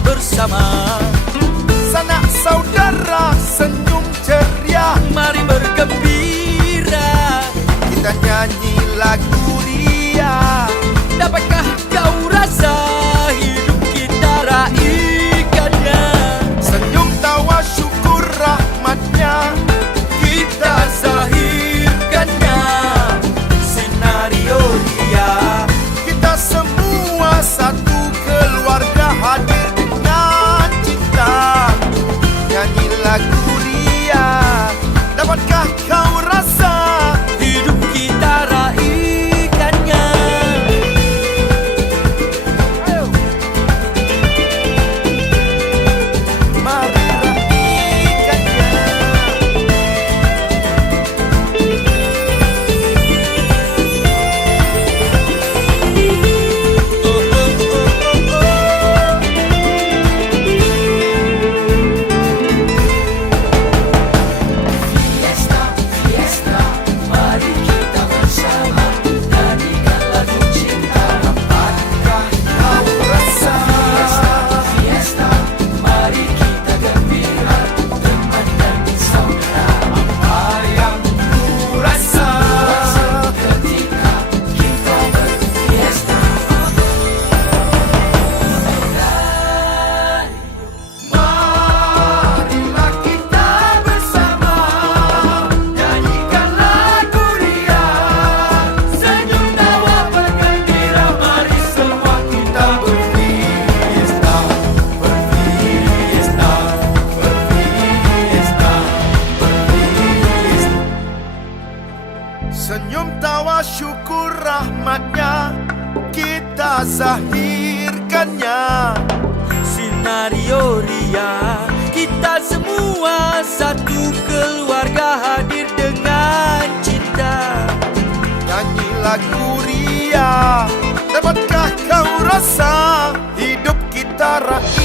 kita bersama. Sanak saudara senyum ceria, Mari bergembira, kita nyanyi lagu ria. dapatkah kau rasa hidup kita raikannya? Senyum tawa syukur rahmatnya, Kita zahirkannya. Senario dia, kita semua satu keluarga hadir dengan cinta. Nyanyi lagu ria, dapatkah kau rasa hidup kita raikannya. mari raikannya. Fiesta, fiesta, mari kita bersama nyanyikan lagu cinta. Dapatkah kau rasa Fiesta, mari kita gembira, teman dan saudara. apa yang ku rasa? Ketika kita berfiesta, Marilah kita bersama nyanyikan lagu ria, senyum tawa bergembira, mari semua kita berfiesta, berfiesta, berfiesta, berfiesta. Senyum tawa syukur rahmatnya, kita zahirkannya. Senario ria, kita semua satu keluarga hadir dengan cinta. Nyanyi lagu ria, dapatkah kau rasa hidup kita rakyat